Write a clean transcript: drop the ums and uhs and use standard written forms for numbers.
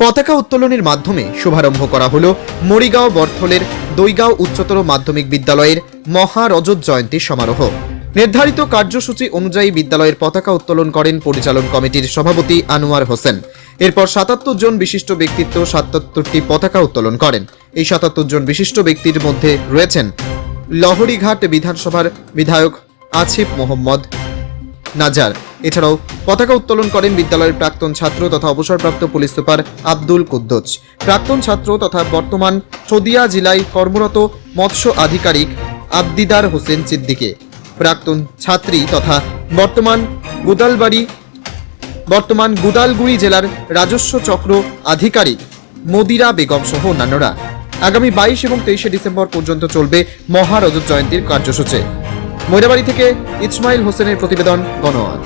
পতাকা উত্তোলনের মাধ্যমে শুভারম্ভ করা হলো মরিগাঁও বরথলের দইগাঁও উচ্চতর মাধ্যমিক বিদ্যালয়ের মহা রজত জয়ন্তী সমারোহ। নির্ধারিত কার্যসূচি অনুযায়ী বিদ্যালয়ের পতাকা উত্তোলন করেন পরিচালন কমিটির সভাপতি আনোয়ার হোসেন। এরপর ৭৭ জন বিশিষ্ট ব্যক্তিত্ব ৭৭টি পতাকা উত্তোলন করেন। এই ৭৭ জন বিশিষ্ট ব্যক্তির মধ্যে রয়েছেন লহরীঘাট বিধানসভার বিধায়ক আসিফ মোহাম্মদ নাজার। এছাড়াও পতাকা উত্তোলন করেন বিদ্যালয়ের প্রাক্তন ছাত্র তথা অবসরপ্রাপ্ত পুলিশ সুপার আব্দুল কুদ্দুস, প্রাক্তন ছাত্র তথা বর্তমান শদিয়া জেলায় কর্মরত মৎস্য আধিকারিক আবদিদার হোসেন সিদ্দিকী, প্রাক্তন ছাত্রী তথা বর্তমান গুদালগুড়ি জেলার রাজস্ব চক্র আধিকারিক মদিরা বেগম সহ অন্যান্যরা। আগামী 22 এবং 23 ডিসেম্বর পর্যন্ত চলবে মহা রজত জয়ন্তীর কার্যসূচি। ময়রাবাড়ি থেকে ইসমাইল হোসেনের প্রতিবেদন, গণআজ।